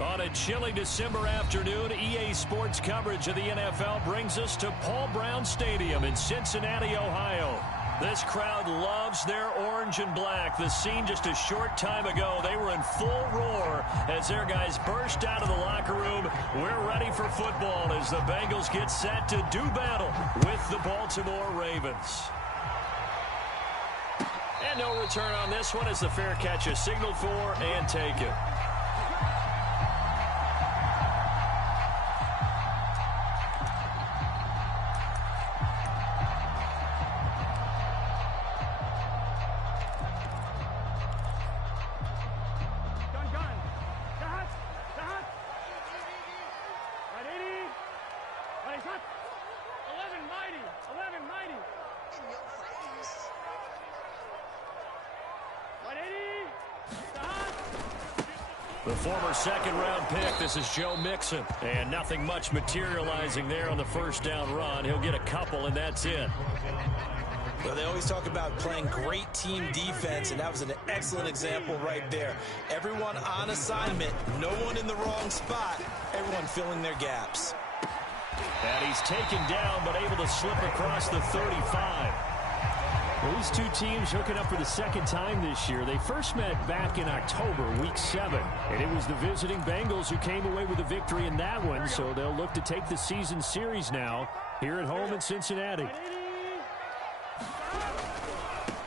On a chilly December afternoon, EA Sports coverage of the NFL brings us to Paul Brown Stadium in Cincinnati, Ohio. This crowd loves their orange and black. The scene just a short time ago, they were in full roar as their guys burst out of the locker room. We're ready for football as the Bengals get set to do battle with the Baltimore Ravens. And no return on this one as the fair catch is signaled for and taken. The former second-round pick, this is Joe Mixon. And nothing much materializing there on the first down run. He'll get a couple, and that's it. Well, they always talk about playing great team defense, and that was an excellent example right there. Everyone on assignment, no one in the wrong spot, everyone filling their gaps. And he's taken down, but able to slip across the 35. Well, these two teams hooking up for the second time this year. They first met back in October, Week 7. And it was the visiting Bengals who came away with a victory in that one, so they'll look to take the season series now here at home in Cincinnati.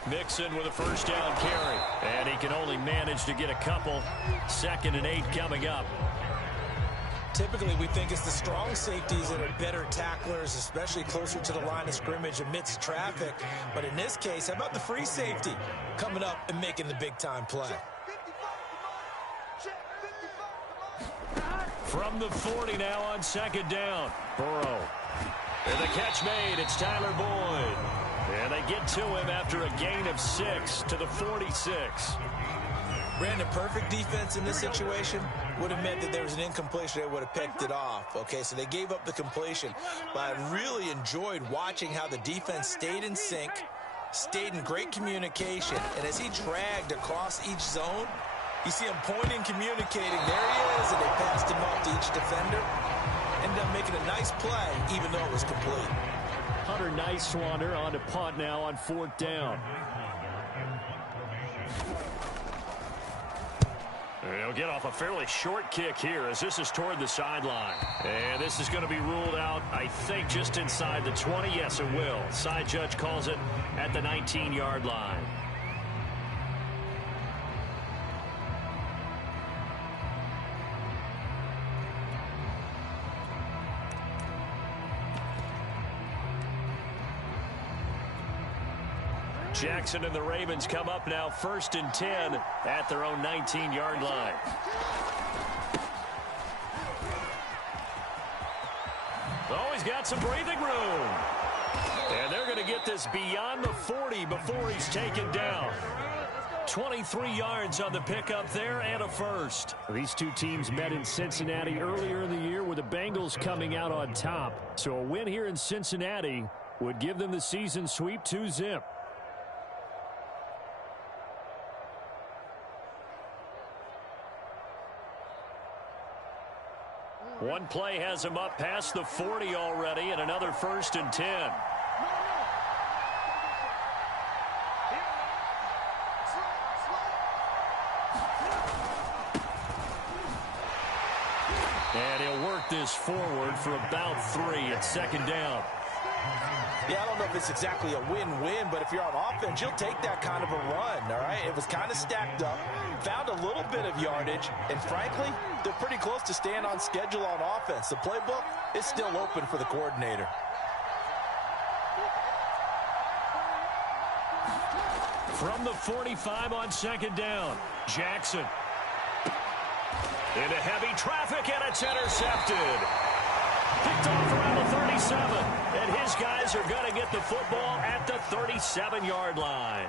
Mixon with a first down carry. And he can only manage to get a couple. 2nd and 8 coming up. Typically, we think it's the strong safeties that are better tacklers, especially closer to the line of scrimmage amidst traffic. But in this case, how about the free safety coming up and making the big-time play? From the 40 now on 2nd down. Burrow. And the catch made. It's Tyler Boyd. And they get to him after a gain of 6 to the 46. Brandon, perfect defense in this situation would have meant that there was an incompletion. They would have picked it off. Okay, so they gave up the completion. But I really enjoyed watching how the defense stayed in sync, stayed in great communication. And as he dragged across each zone, you see him pointing, communicating. There he is, and they passed him off to each defender. Ended up making a nice play, even though it was complete. Hunter Nice-Swander on to punt now on 4th down. He'll get off a fairly short kick here as this is toward the sideline. And this is going to be ruled out, I think, just inside the 20. Yes, it will. Side judge calls it at the 19-yard line. Jackson and the Ravens come up now 1st and 10 at their own 19-yard line. Oh, he's got some breathing room. And they're going to get this beyond the 40 before he's taken down. 23 yards on the pickup there and a first. These two teams met in Cincinnati earlier in the year with the Bengals coming out on top. So a win here in Cincinnati would give them the season sweep 2-zip. One play has him up past the 40 already, and another 1st and 10. And he'll work this forward for about 3 at 2nd down. Yeah, I don't know if it's exactly a win-win, but if you're on offense, you'll take that kind of a run, all right? It was kind of stacked up, found a little bit of yardage, and frankly, they're pretty close to staying on schedule on offense. The playbook is still open for the coordinator. From the 45 on 2nd down, Jackson. Into heavy traffic, and it's intercepted. Picked off around the 37, and his guys are going to get the football at the 37-yard line.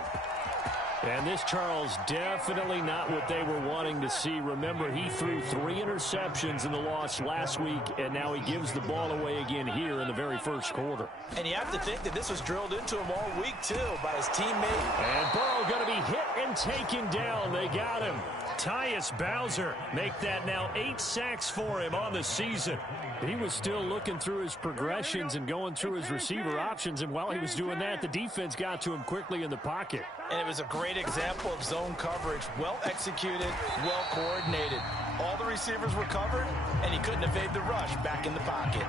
And this, Charles, definitely not what they were wanting to see. Remember, he threw 3 interceptions in the loss last week, and now he gives the ball away again here in the very first quarter. And you have to think that this was drilled into him all week, too, by his teammate. And Burrow going to be hit and taken down. They got him. Tyus Bowser make that now 8 sacks for him on the season. He was still looking through his progressions and going through his receiver options, and while he was doing that, the defense got to him quickly in the pocket. And it was a great example of zone coverage. Well executed, well coordinated. All the receivers were covered, and he couldn't evade the rush back in the pocket.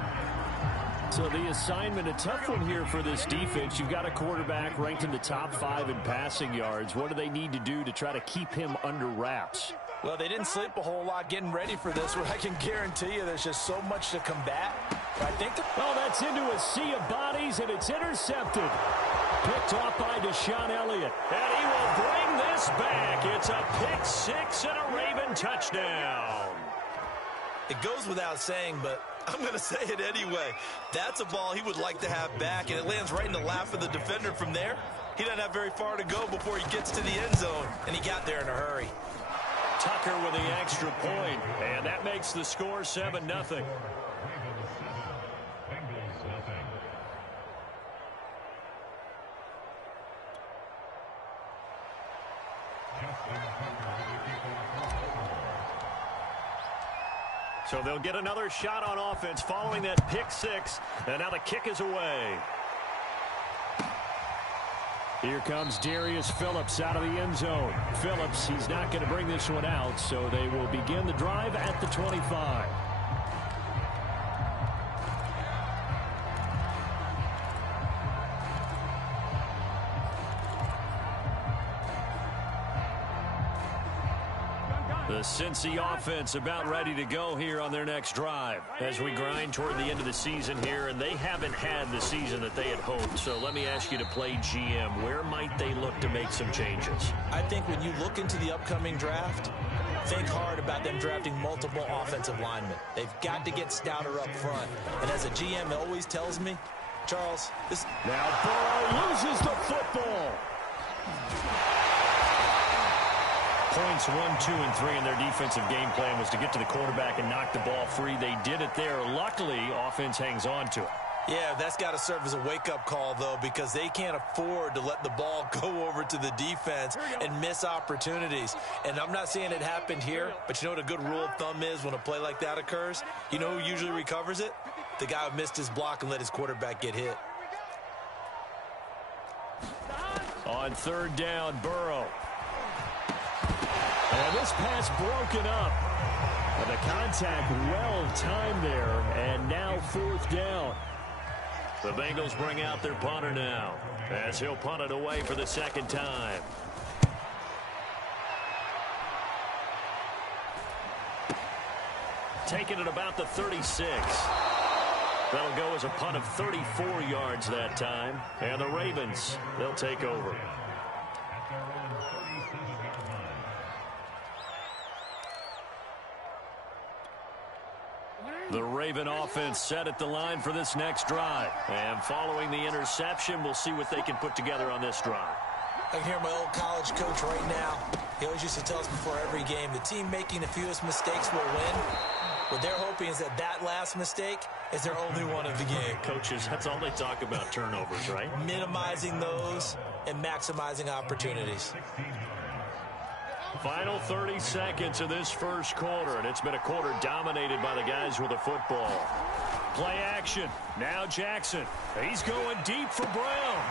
So the assignment, a tough one here for this defense. You've got a quarterback ranked in the top 5 in passing yards. What do they need to do to try to keep him under wraps? Well, they didn't sleep a whole lot getting ready for this, but I can guarantee you there's just so much to combat. I think that's into a sea of bodies, and it's intercepted. Picked off by Deshaun Elliott. And he will bring this back. It's a pick 6 and a Raven touchdown. It goes without saying, but I'm going to say it anyway. That's a ball he would like to have back, and it lands right in the lap of the defender from there. He doesn't have very far to go before he gets to the end zone, and he got there in a hurry. Tucker with the extra point, and that makes the score 7-0. So they'll get another shot on offense following that pick 6, and now the kick is away. Here comes Darius Phillips out of the end zone. Phillips, he's not going to bring this one out, so they will begin the drive at the 25. The Cincy offense about ready to go here on their next drive as we grind toward the end of the season here, and they haven't had the season that they had hoped. So let me ask you to play GM. Where might they look to make some changes? I think when you look into the upcoming draft, think hard about them drafting multiple offensive linemen. They've got to get stouter up front. And as a GM, it always tells me, Charles, this... Now Burrow loses the football. Points 1, 2, and 3 in their defensive game plan was to get to the quarterback and knock the ball free. They did it there. Luckily, offense hangs on to it. Yeah, that's got to serve as a wake-up call, though, because they can't afford to let the ball go over to the defense and miss opportunities. And I'm not saying it happened here, but you know what a good rule of thumb is when a play like that occurs? You know who usually recovers it? The guy who missed his block and let his quarterback get hit. On 3rd down, Burrow. And this pass broken up. And the contact well timed there. And now 4th down. The Bengals bring out their punter now as he'll punt it away for the 2nd time. Taking it about the 36. That'll go as a punt of 34 yards that time. And the Ravens, they'll take over. The Raven offense set at the line for this next drive. And following the interception, we'll see what they can put together on this drive. I can hear my old college coach right now. He always used to tell us before every game, the team making the fewest mistakes will win. What they're hoping is that that last mistake is their only one of the game. Coaches, that's all they talk about, turnovers, right? Minimizing those and maximizing opportunities. Final 30 seconds of this first quarter, and it's been a quarter dominated by the guys with the football. Play action. Now Jackson. He's going deep for Brown.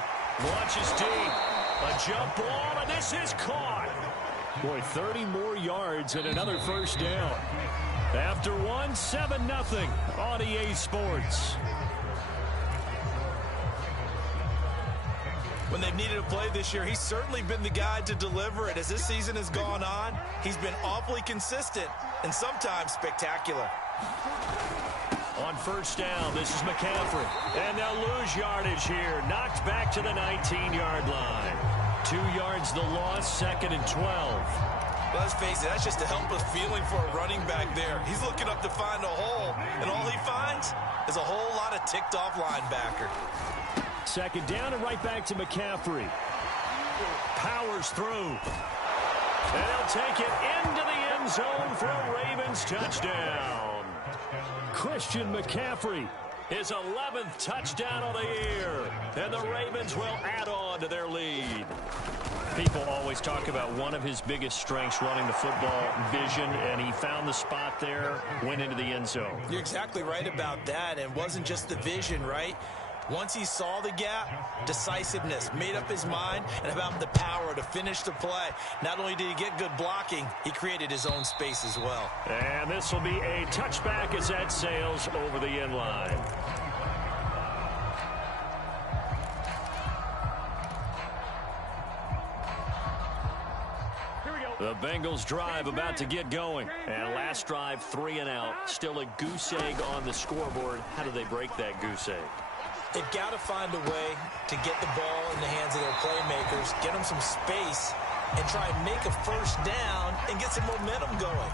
Launches deep. A jump ball, and this is caught. Boy, 30 more yards and another first down. After 7-0 on EA Sports. When they've needed a play this year, he's certainly been the guy to deliver it. As this season has gone on, he's been awfully consistent and sometimes spectacular. On 1st down, this is McCaffrey. And they'll lose yardage here. Knocked back to the 19-yard line. 2 yards the loss, 2nd and 12. Well, let's face it, that's just a helpless feeling for a running back there. He's looking up to find a hole, and all he finds is a whole lot of ticked-off linebacker. 2nd down and right back to McCaffrey. Powers through. And he'll take it into the end zone for a Ravens touchdown. Christian McCaffrey. His 11th touchdown of the year. And the Ravens will add on to their lead. People always talk about one of his biggest strengths running the football, vision, and he found the spot there, went into the end zone. You're exactly right about that, and it wasn't just the vision, right? Once he saw the gap, decisiveness, made up his mind, and about the power to finish the play. Not only did he get good blocking, he created his own space as well. And this will be a touchback as that sails over the end line. The Bengals drive about to get going. And last drive, 3 and out. Still a goose egg on the scoreboard. How do they break that goose egg? They've got to find a way to get the ball in the hands of their playmakers, get them some space, and try and make a first down and get some momentum going.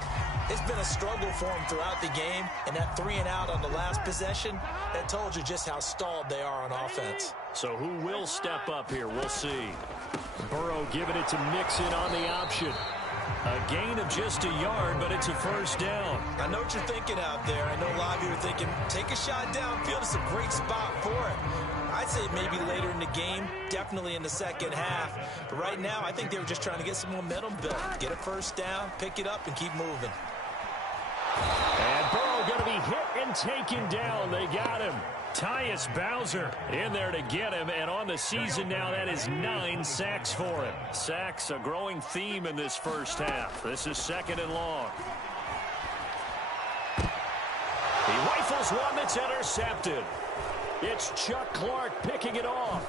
It's been a struggle for them throughout the game, and that 3 and out on the last possession, that told you just how stalled they are on offense. So who will step up here? We'll see. Burrow giving it to Mixon on the option. A gain of just a yard, but it's a first down. I know what you're thinking out there. I know a lot of you are thinking, take a shot downfield. It's a great spot for it. I'd say maybe later in the game, definitely in the second half. But right now, I think they were just trying to get some momentum built. Get a first down, pick it up, and keep moving. And Burrow going to be hit and taken down. They got him. Tyus Bowser in there to get him, and on the season now, that is 9 sacks for him. Sacks, a growing theme in this first half. This is 2nd and long. He rifles one that's intercepted. It's Chuck Clark picking it off.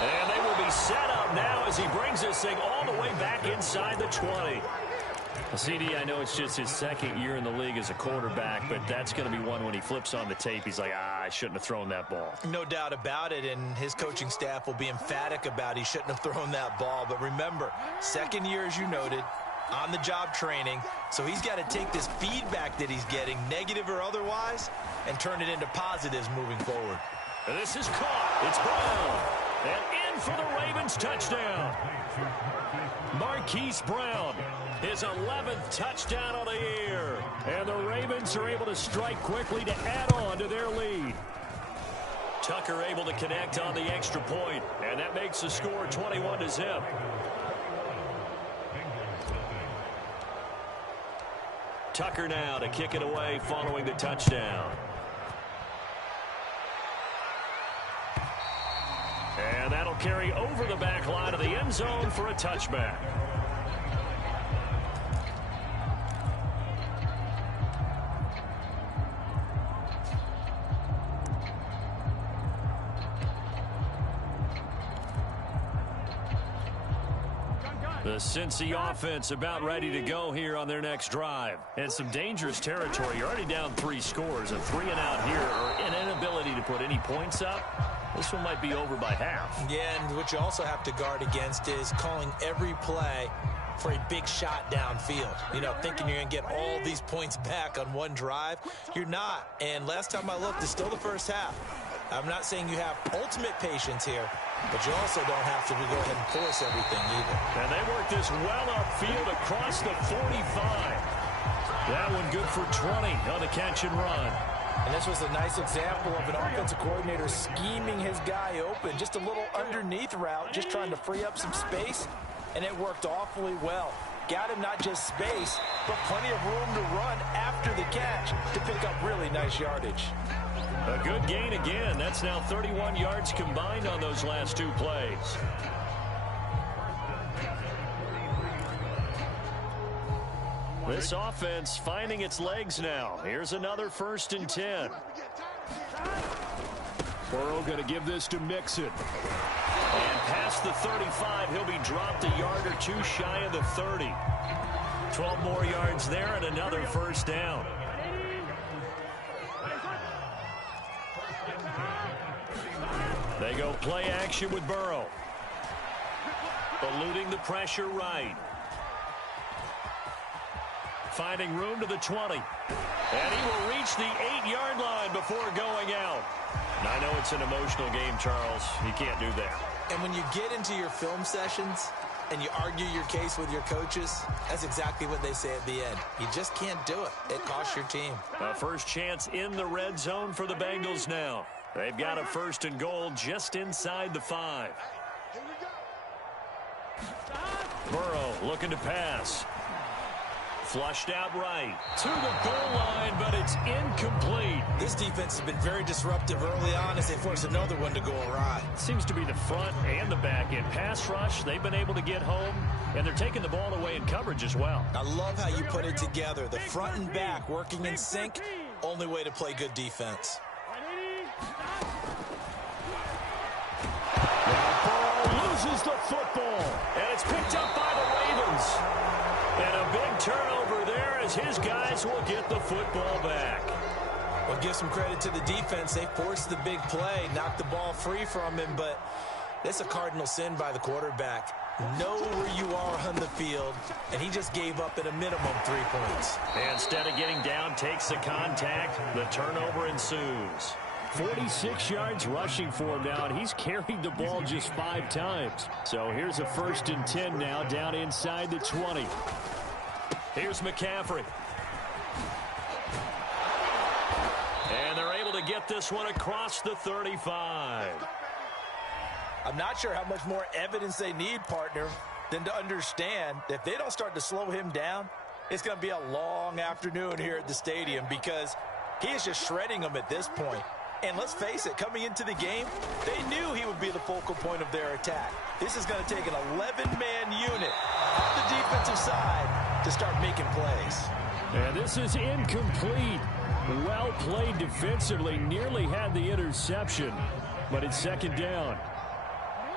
And they will be set up now as he brings this thing all the way back inside the 20. CD, I know it's just his 2nd year in the league as a quarterback, but that's going to be one when he flips on the tape. He's like, I shouldn't have thrown that ball. No doubt about it, and his coaching staff will be emphatic about he shouldn't have thrown that ball. But remember, 2nd year, as you noted, on-the-job training, so he's got to take this feedback that he's getting, negative or otherwise, and turn it into positives moving forward. And this is caught. It's Brown. And in for the Ravens touchdown. Marquise Brown. His 11th touchdown of the year. And the Ravens are able to strike quickly to add on to their lead. Tucker able to connect on the extra point, and that makes the score 21-0. Tucker now to kick it away following the touchdown. And that'll carry over the back line of the end zone for a touchback. The Cincy offense about ready to go here on their next drive. And some dangerous territory. You're already down 3 scores. A 3 and out here, or an inability to put any points up. This one might be over by half. Yeah, and what you also have to guard against is calling every play for a big shot downfield. You know, thinking you're going to get all these points back on one drive. You're not. And last time I looked, it's still the first half. I'm not saying you have ultimate patience here, but you also don't have to go ahead and force everything either. And they work this well upfield across the 45. That one good for 20 on the catch and run. And this was a nice example of an offensive coordinator scheming his guy open. Just a little underneath route, just trying to free up some space, and it worked awfully well. Got him not just space, but plenty of room to run after the catch to pick up really nice yardage. A good gain again. That's now 31 yards combined on those last 2 plays. This offense finding its legs now. Here's another 1st and 10. Burrow going to give this to Mixon. And past the 35, he'll be dropped a yard or 2 shy of the 30. 12 more yards there and another first down. They go play action with Burrow. Eluding the pressure right. Finding room to the 20. And he will reach the 8-yard line before going out. And I know it's an emotional game, Charles. You can't do that. And when you get into your film sessions and you argue your case with your coaches, that's exactly what they say at the end. You just can't do it. It costs your team. A first chance in the red zone for the Bengals now. They've got a 1st and goal just inside the 5. Burrow looking to pass. Flushed out right to the goal line, but it's incomplete. This defense has been very disruptive early on as they force another one to go awry. Seems to be the front and the back end. Pass rush, they've been able to get home, and they're taking the ball away in coverage as well. I love how you put it together. The front and back working in sync, only way to play good defense. Burrow loses the football, and it's picked up by the Ravens. And a big turnover there as his guys will get the football back. Well, give some credit to the defense. They forced the big play, knocked the ball free from him, but it's a cardinal sin by the quarterback. Know where you are on the field, and he just gave up at a minimum 3 points. And instead of getting down, takes the contact. The turnover ensues. 46 yards rushing for him now, and he's carried the ball just 5 times. So here's a 1st and 10 now, down inside the 20. Here's McCaffrey. And they're able to get this one across the 35. I'm not sure how much more evidence they need, partner, than to understand that if they don't start to slow him down, it's going to be a long afternoon here at the stadium because he is just shredding them at this point. And let's face it, coming into the game, they knew he would be the focal point of their attack. This is going to take an 11-man unit on the defensive side to start making plays. And this is incomplete. Well played defensively, nearly had the interception, but it's 2nd down.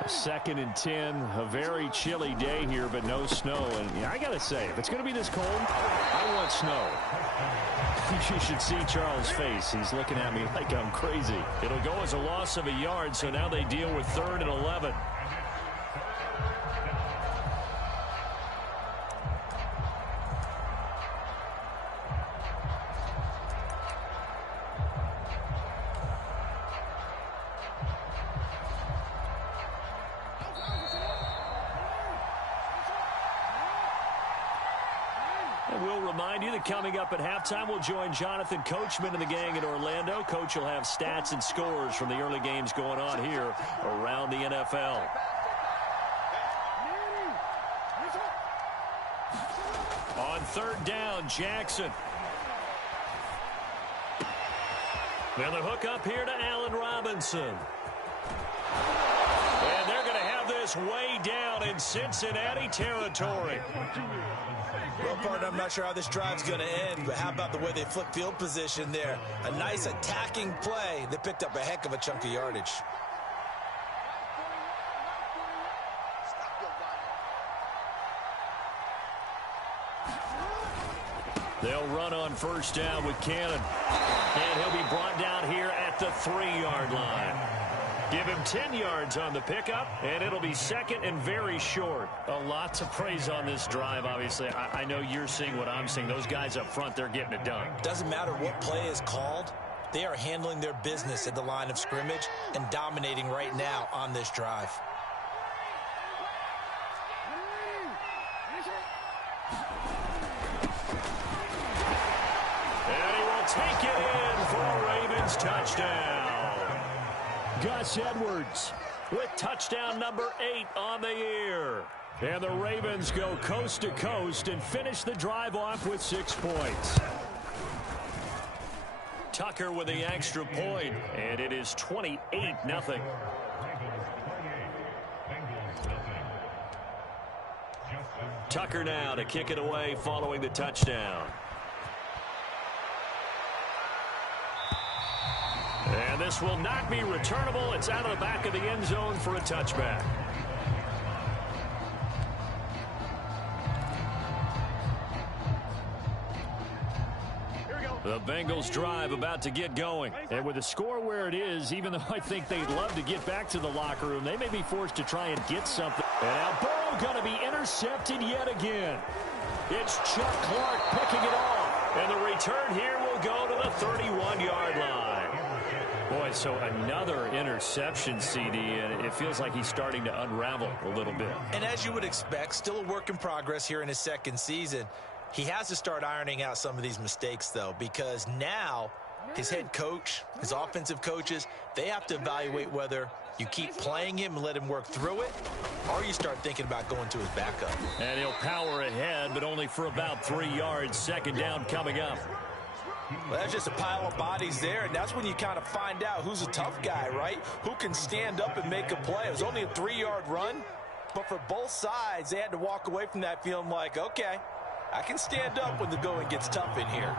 2nd and 10, a very chilly day here, but no snow. And I got to say, if it's going to be this cold, I want snow. You should see Charles' face. He's looking at me like I'm crazy. It'll go as a loss of a yard, so now they deal with 3rd and 11. We'll remind you that coming up at halftime, we'll join Jonathan Coachman and the gang in Orlando. Coach will have stats and scores from the early games going on here around the NFL. On 3rd down, Jackson. And the hook up here to Allen Robinson. And they're going to have this way down in Cincinnati territory. Well, partner, I'm not sure how this drive's going to end, but how about the way they flip field position there? A nice attacking play. They picked up a heck of a chunk of yardage. They'll run on 1st down with Cannon. And he'll be brought down here at the 3-yard line. Give him 10 yards on the pickup, and it'll be 2nd and very short. A lot to praise on this drive, obviously. I know you're seeing what I'm seeing. Those guys up front, they're getting it done. Doesn't matter what play is called. They are handling their business at the line of scrimmage and dominating right now on this drive. And he will take it in for a Ravens touchdown. Gus Edwards with touchdown number 8 on the year. And the Ravens go coast to coast and finish the drive off with 6 points. Tucker with the extra point, and it is 28-0. Tucker now to kick it away following the touchdown. And this will not be returnable. It's out of the back of the end zone for a touchback. The Bengals drive about to get going. And with the score where it is, even though I think they'd love to get back to the locker room, they may be forced to try and get something. And now Burrow going to be intercepted yet again. It's Chuck Clark picking it off. And the return here will go to the 31-yard line. Boy, so another interception, CD, and it feels like he's starting to unravel a little bit. And as you would expect, still a work in progress here in his 2nd season. He has to start ironing out some of these mistakes, though, because now his head coach, his offensive coaches, they have to evaluate whether You keep playing him and let him work through it, or you start thinking about going to his backup. And he'll power ahead, but only for about 3 yards. Second down coming up. Well, that's just a pile of bodies there, and that's when you kind of find out who's a tough guy, right? Who can stand up and make a play. It was only a 3-yard run, but for both sides, they had to walk away from that feeling like, okay, I can stand up when the going gets tough in here.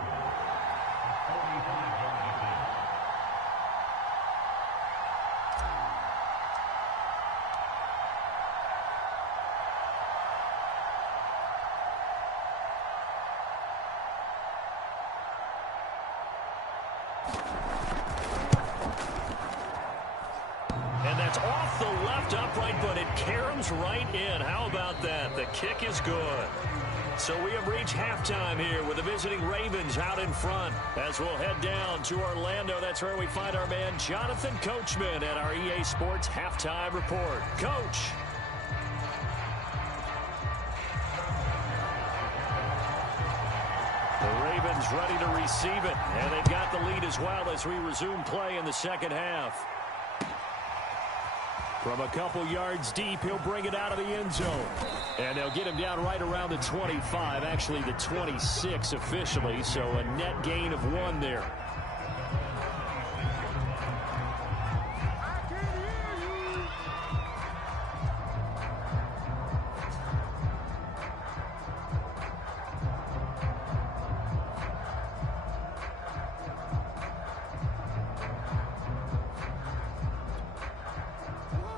And that's off the left upright, but it caroms right in. How about that? The kick is good. So we have reached halftime here with the visiting Ravens out in front. As we'll head down to Orlando, that's where we find our man Jonathan Coachman at our EA Sports Halftime Report. Coach. The Ravens ready to receive it, and they've got the lead as well as we resume play in the second half. From a couple yards deep, he'll bring it out of the end zone. And they'll get him down right around the 25, actually the 26 officially, so a net gain of 1 there.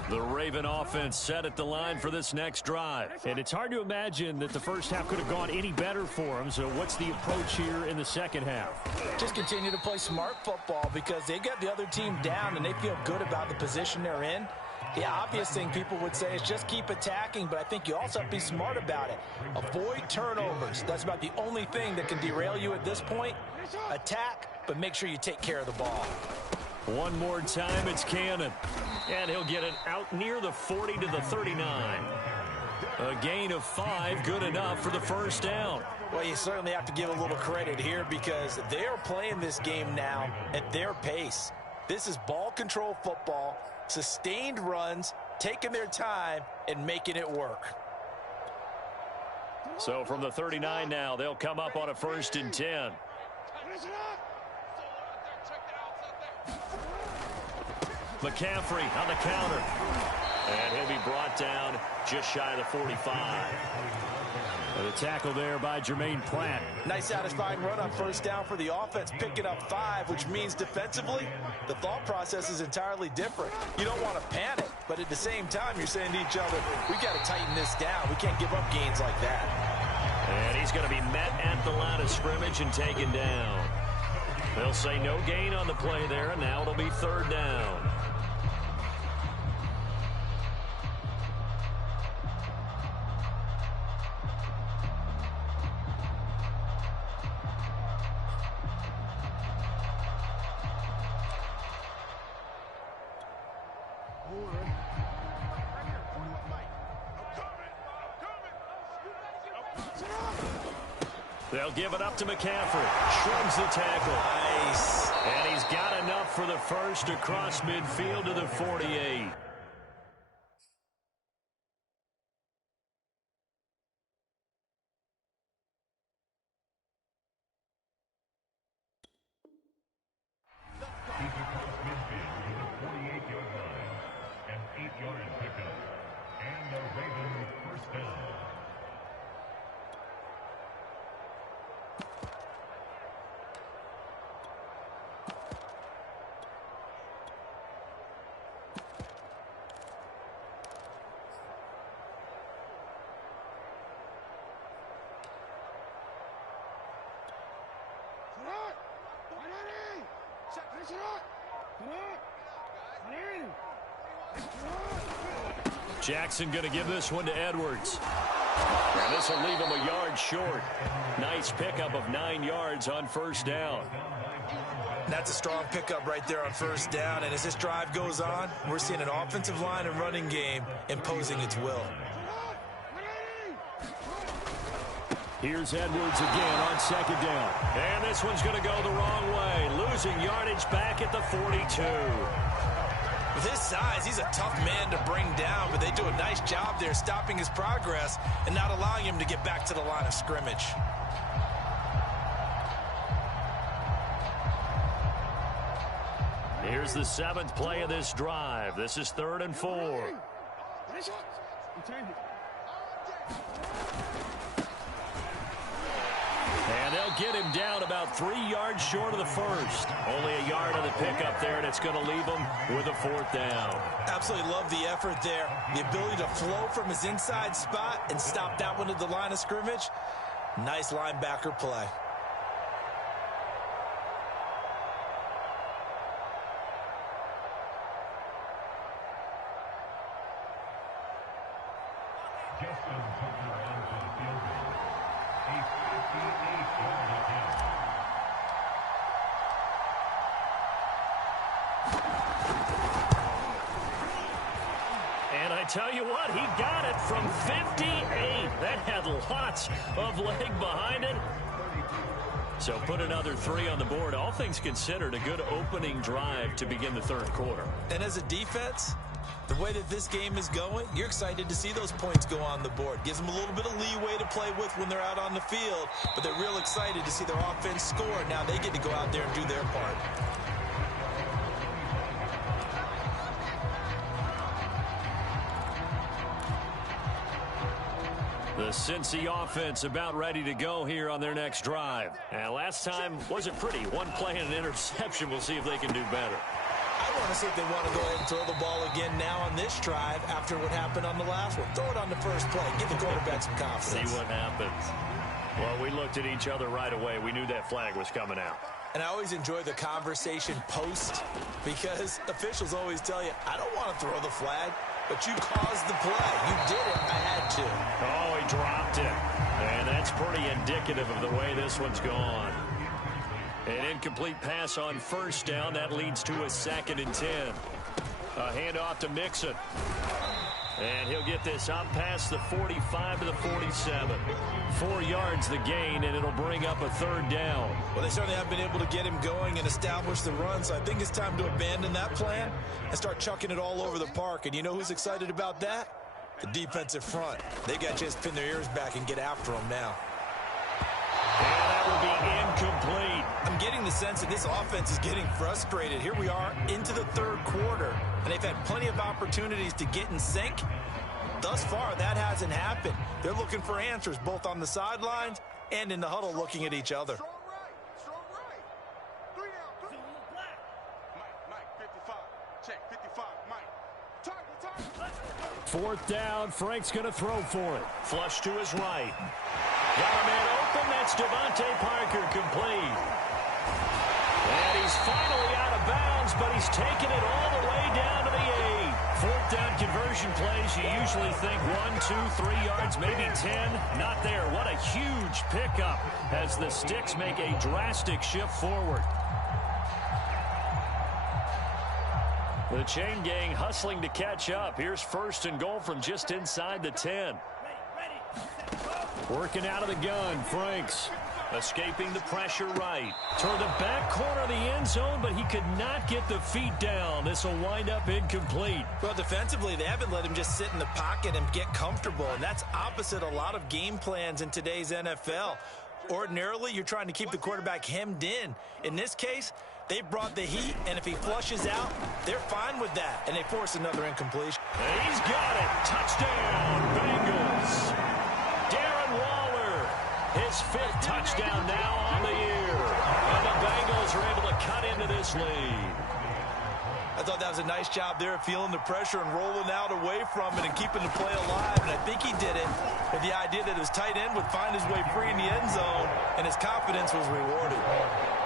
The Raven offense set at the line for this next drive. And it's hard to imagine that the first half could have gone any better for them. So what's the approach here in the second half? Just continue to play smart football because they got the other team down and they feel good about the position they're in. The obvious thing people would say is just keep attacking, but I think you also have to be smart about it. Avoid turnovers. That's about the only thing that can derail you at this point. Attack, but make sure you take care of the ball. One more time, it's Cannon. And he'll get it out near the 40 to the 39. A gain of 5, good enough for the first down. Well, you certainly have to give a little credit here because they are playing this game now at their pace. This is ball control football, sustained runs, taking their time, and making it work. So from the 39 now, they'll come up on a 1st and 10. McCaffrey on the counter. And he'll be brought down just shy of the 45. And a tackle there by Jermaine Pratt. Nice satisfying run on first down for the offense, picking up 5, which means defensively, the thought process is entirely different. You don't want to panic, but at the same time, you're saying to each other, we got to tighten this down. We can't give up gains like that. And he's going to be met at the line of scrimmage and taken down. They'll say no gain on the play there, and now it'll be 3rd down. They'll give it up to McCaffrey. Shrugs the tackle. Nice. And he's got enough for the first across midfield to the 48. Jackson going to give this one to Edwards. And this will leave him a yard short. Nice pickup of 9 yards on first down. That's a strong pickup right there on first down. And as this drive goes on, we're seeing an offensive line and running game imposing its will. Here's Edwards again on second down. And this one's going to go the wrong way. Losing yardage back at the 42. With his size, he's a tough man to bring down, but they do a nice job there stopping his progress and not allowing him to get back to the line of scrimmage. Here's the 7th play of this drive. This is 3rd and 4. And they'll get him down about 3 yards short of the first. Only a yard on the pickup there, and it's going to leave him with a 4th down. Absolutely love the effort there. The ability to flow from his inside spot and stop that one at the line of scrimmage. Nice linebacker play. And I tell you what, he got it from 58. That had lots of leg behind it. So put another 3 on the board. All things considered, a good opening drive to begin the 3rd quarter. And as a defense, the way that this game is going, you're excited to see those points go on the board. Gives them a little bit of leeway to play with when they're out on the field, but they're real excited to see their offense score. Now they get to go out there and do their part. The Cincy offense about ready to go here on their next drive. And last time wasn't pretty. One play and an interception. We'll see if they can do better. I want to see if they want to go ahead and throw the ball again now on this drive after what happened on the last one. Throw it on the first play. Give the quarterback some confidence. See what happens. Well, we looked at each other right away. We knew that flag was coming out. And I always enjoy the conversation post because officials always tell you, I don't want to throw the flag, but you caused the play. You did it. I had to. Oh, he dropped it. And that's pretty indicative of the way this one's gone. An incomplete pass on 1st down. That leads to a 2nd and 10. A handoff to Mixon. And he'll get this up past the 45 to the 47. 4 yards the gain, and it'll bring up a 3rd down. Well, they certainly have been able to get him going and establish the run, so I think it's time to abandon that plan and start chucking it all over the park. And you know who's excited about that? The defensive front. They got to just pin their ears back and get after him now. And that will be incomplete. I'm getting the sense that this offense is getting frustrated. Here we are into the 3rd quarter, and they've had plenty of opportunities to get in sync. Thus far, that hasn't happened. They're looking for answers both on the sidelines and in the huddle looking at each other. Strong right. 3 down. Mike, 55. Check, 55, Mike. Target. 4th down. Frank's going to throw for it. Flush to his right. Got a man open. That's Devontae Parker, complete. And he's finally out of bounds, but he's taken it all the way down to the 8. 4th down conversion plays, you usually think 1, 2, 3 yards, maybe 10. Not there. What a huge pickup as the Sticks make a drastic shift forward. The chain gang hustling to catch up. Here's 1st and goal from just inside the 10. Working out of the gun, Franks. Escaping the pressure right. Toward the back corner of the end zone, but he could not get the feet down. This will wind up incomplete. Well, defensively, they haven't let him just sit in the pocket and get comfortable, and that's opposite a lot of game plans in today's NFL. Ordinarily, you're trying to keep the quarterback hemmed in. In this case, they brought the heat, and if he flushes out, they're fine with that, and they force another incompletion. And he's got it. Touchdown, Bengals. Darren Waller, his 5th touchdown now on the year. And the Bengals are able to cut into this lead. I thought that was a nice job there of feeling the pressure and rolling out away from it and keeping the play alive, and I think he did it with the idea that his tight end would find his way free in the end zone, and his confidence was rewarded.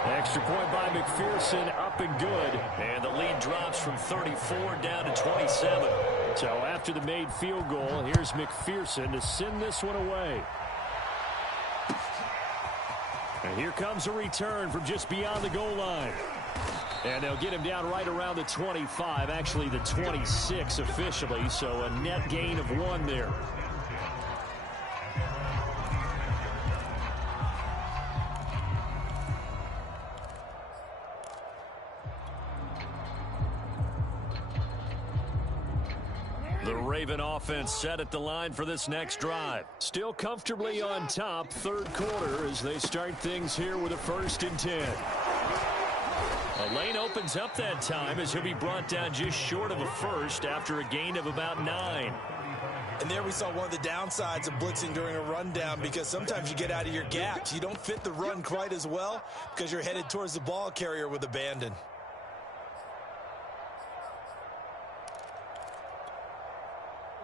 Extra point by McPherson, up and good. And the lead drops from 34 down to 27. So after the made field goal, here's McPherson to send this one away. And here comes a return from just beyond the goal line. And they'll get him down right around the 25, actually the 26 officially, so a net gain of 1 there. Raven offense set at the line for this next drive. Still comfortably on top, third quarter, as they start things here with a 1st and 10. A lane opens up that time as he'll be brought down just short of a first after a gain of about 9. And there we saw one of the downsides of blitzing during a rundown, because sometimes you get out of your gaps. You don't fit the run quite as well because you're headed towards the ball carrier with abandon.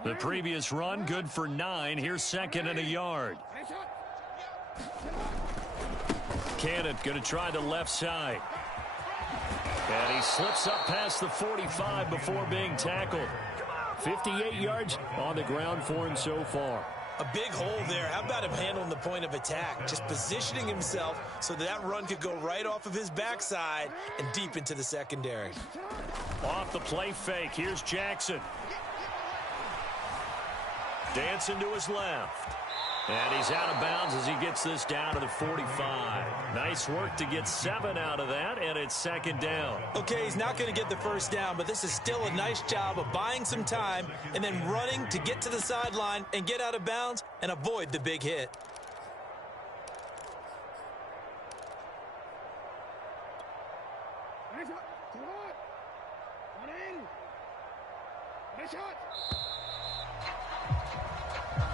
The previous run good for 9. Here's 2nd and a yard. Cannon going to try the left side. And he slips up past the 45 before being tackled. 58 yards on the ground for him so far. A big hole there. How about him handling the point of attack? Just positioning himself so that run could go right off of his backside and deep into the secondary. Off the play fake. Here's Jackson. Dancing to his left. And he's out of bounds as he gets this down to the 45. Nice work to get 7 out of that, and it's 2nd down. Okay, he's not going to get the first down, but this is still a nice job of buying some time and then running to get to the sideline and get out of bounds and avoid the big hit.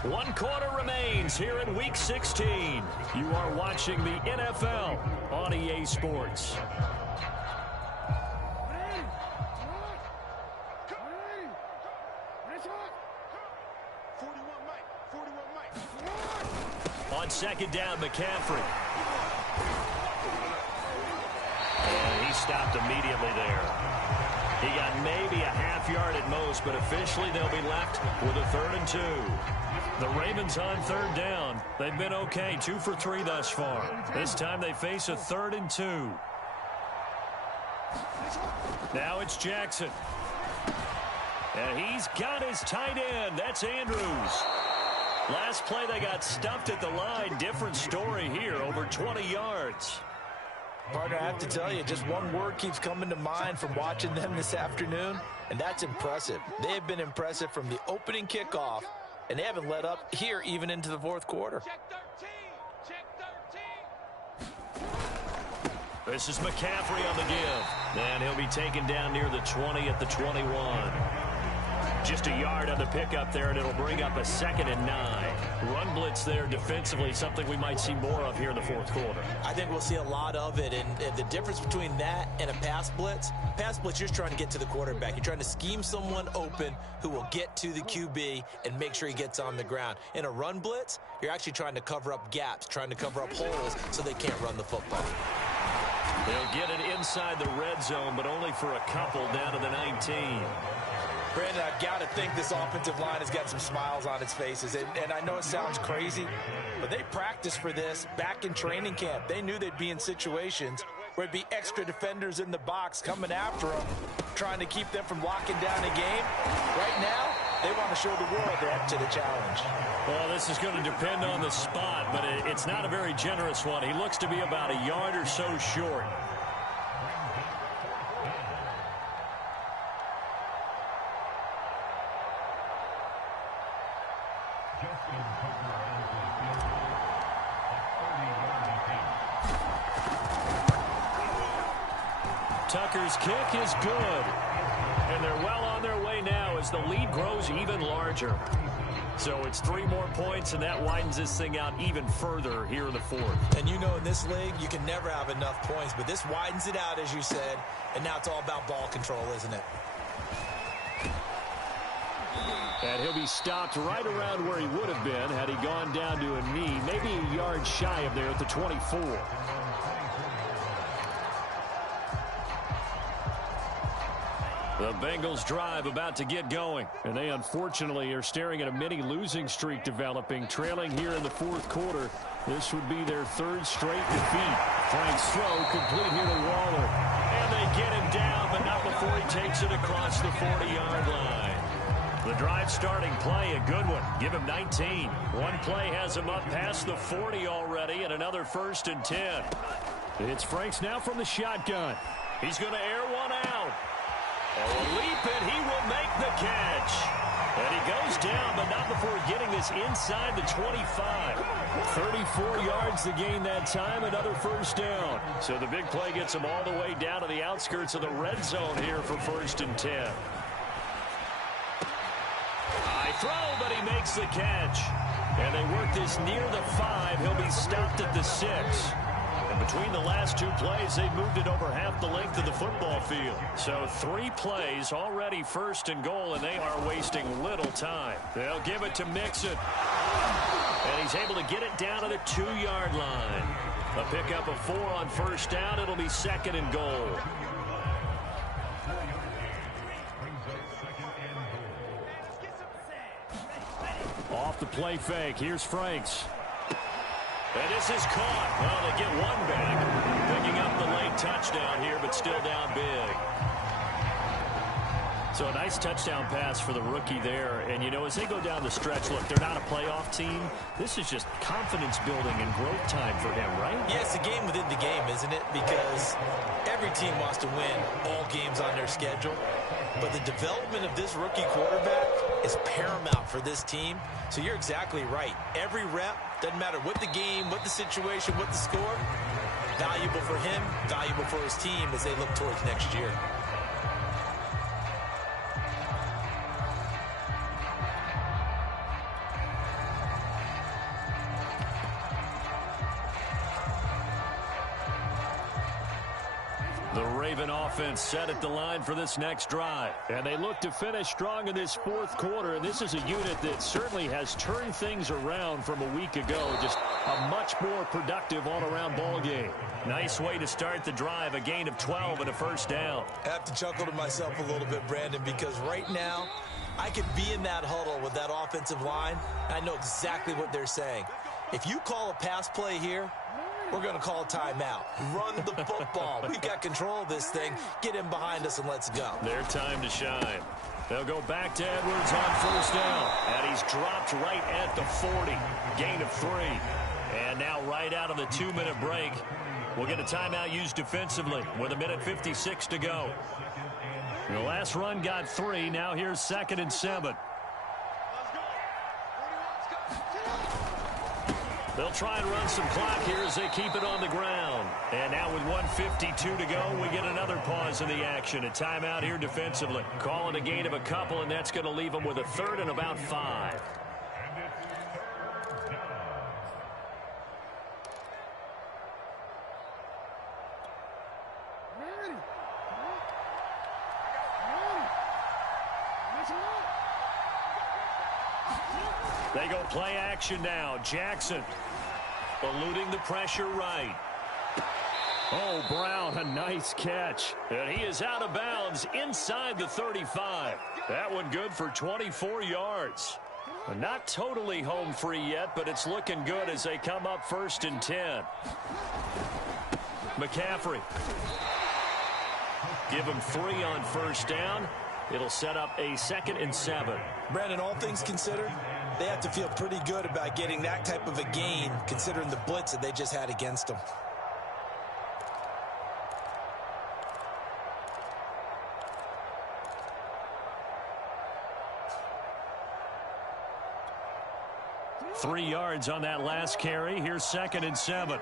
One quarter remains here in Week 16. You are watching the NFL on EA Sports. On 2nd down, McCaffrey. And he stopped immediately there. He got maybe a half yard at most, but officially they'll be left with a 3rd and 2. The Ravens on 3rd down. They've been okay, 2 for 3 thus far. This time they face a 3rd and 2. Now it's Jackson. And he's got his tight end. That's Andrews. Last play they got stuffed at the line. Different story here, over 20 yards. Partner, I have to tell you, just one word keeps coming to mind from watching them this afternoon, and that's impressive. They have been impressive from the opening kickoff, and they haven't let up here even into the 4th quarter. Check 13. Check 13. This is McCaffrey on the give. And he'll be taken down near the 20 at the 21. Just a yard on the pickup there, and it'll bring up a 2nd and 9. Run blitz there defensively, something we might see more of here in the 4th quarter. I think we'll see a lot of it, and the difference between that and a pass blitz, you're just trying to get to the quarterback. You're trying to scheme someone open who will get to the QB and make sure he gets on the ground. In a run blitz, you're actually trying to cover up gaps, trying to cover up holes so they can't run the football. They'll get it inside the red zone, but only for a couple down to the 19. Brandon, I've got to think this offensive line has got some smiles on its faces. And I know it sounds crazy, but they practiced for this back in training camp. They knew they'd be in situations where it'd be extra defenders in the box coming after them, trying to keep them from locking down a game. Right now, they want to show the world they're up to the challenge. Well, this is going to depend on the spot, but it's not a very generous one. He looks to be about a yard or so short. Tucker's kick is good. And they're well on their way now as the lead grows even larger. So it's 3 more points, and that widens this thing out even further here in the 4th. And you know in this league, you can never have enough points, but this widens it out, as you said, and now it's all about ball control, isn't it? And he'll be stopped right around where he would have been had he gone down to a knee, maybe a yard shy of there at the 24. The Bengals drive about to get going. And they unfortunately are staring at a mini losing streak developing, trailing here in the 4th quarter. This would be their 3rd straight defeat. Frank's throw complete here to Waller. And they get him down, but not before he takes it across the 40-yard line. The drive starting play, a good one. Give him 19. One play has him up past the 40 already, and another 1st and 10. It's Franks now from the shotgun. He's going to air one out. A leap, and he will make the catch. And he goes down, but not before getting this inside the 25. 34 yards to gain that time, another first down. So the big play gets him all the way down to the outskirts of the red zone here for 1st and 10. High throw, but he makes the catch. And they work this near the 5. He'll be stopped at the 6. And between the last 2 plays, they moved it over half the length of the football field. So 3 plays, already 1st and goal, and they are wasting little time. They'll give it to Mixon. And he's able to get it down to the 2-yard line. A pickup of 4 on 1st down. It'll be 2nd and goal. Off the play fake. Here's Franks. And this is caught. Well, they get one back. Picking up the late touchdown here, but still down big. So a nice touchdown pass for the rookie there. And, you know, as they go down the stretch, look, they're not a playoff team. This is just confidence building and growth time for him, right? Yeah, it's a game within the game, isn't it? Because every team wants to win all games on their schedule. But the development of this rookie quarterback is paramount for this team. So you're exactly right. Every rep, doesn't matter what the game, what the situation, what the score, valuable for him, valuable for his team as they look towards next year. The Raven offense set at the line for this next drive. And they look to finish strong in this 4th quarter. And this is a unit that certainly has turned things around from a week ago. Just a much more productive all-around ball game. Nice way to start the drive. A gain of 12 and a 1st down. I have to chuckle to myself a little bit, Brandon, because right now I could be in that huddle with that offensive line. I know exactly what they're saying. If you call a pass play here, we're going to call a timeout. Run the football. We've got control of this thing. Get him behind us and let's go. Their time to shine. They'll go back to Edwards on 1st down. And he's dropped right at the 40. Gain of 3. And now right out of the 2-minute break, we'll get a timeout used defensively with 1:56 to go. The last run got 3. Now here's 2nd and 7. They'll try and run some clock here as they keep it on the ground. And now with 1:52 to go, we get another pause in the action. A timeout here defensively. Call it a gain of a couple, and that's going to leave them with a 3rd and about 5. They go play action now. Jackson eluding the pressure right. Oh, Brown, a nice catch. And he is out of bounds inside the 35. That one good for 24 yards. Not totally home free yet, but it's looking good as they come up 1st and 10. McCaffrey. Give him 3 on 1st down. It'll set up a 2nd and 7. Brandon, all things considered, they have to feel pretty good about getting that type of a gain, considering the blitz that they just had against them. Three yards on that last carry. Here's 2nd and 7.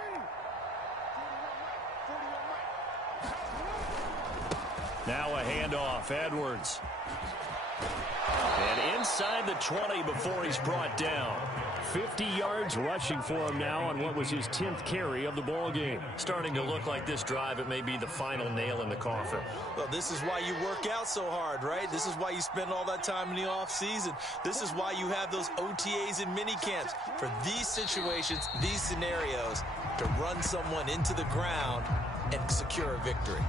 Now a handoff. Edwards. And inside the 20 before he's brought down. 50 yards rushing for him now on what was his 10th carry of the ball game. Starting to look like this drive, it may be the final nail in the coffin. Well, this is why you work out so hard, right? This is why you spend all that time in the offseason. This is why you have those OTAs and mini camps. For these situations, these scenarios, to run someone into the ground and secure a victory.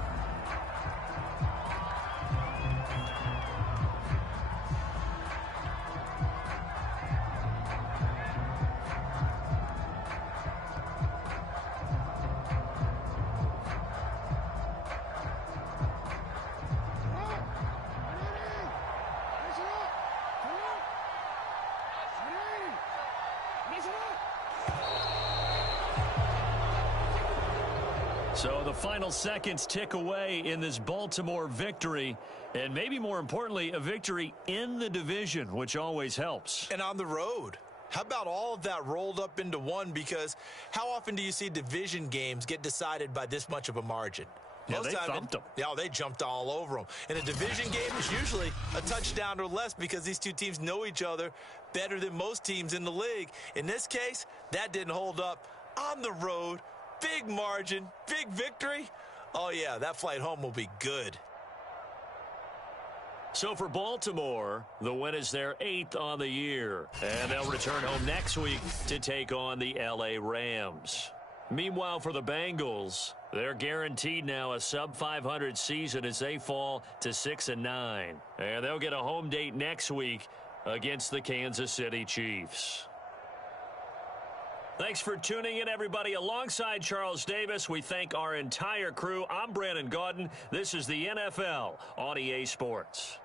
So the final seconds tick away in this Baltimore victory, and maybe more importantly, a victory in the division, which always helps. And on the road. How about all of that rolled up into one? Because how often do you see division games get decided by this much of a margin? Yeah, they thumped them. Yeah, they jumped all over them. And a division game is usually a touchdown or less because these two teams know each other better than most teams in the league. In this case, that didn't hold up. On the road, big margin, big victory. Oh, yeah, that flight home will be good. So for Baltimore, the win is their 8th on the year. And they'll return home next week to take on the L.A. Rams. Meanwhile, for the Bengals, they're guaranteed now a sub-500 season as they fall to 6-9. And they'll get a home date next week against the Kansas City Chiefs. Thanks for tuning in, everybody. Alongside Charles Davis, we thank our entire crew. I'm Brandon Gaudin. This is the NFL on EA Sports.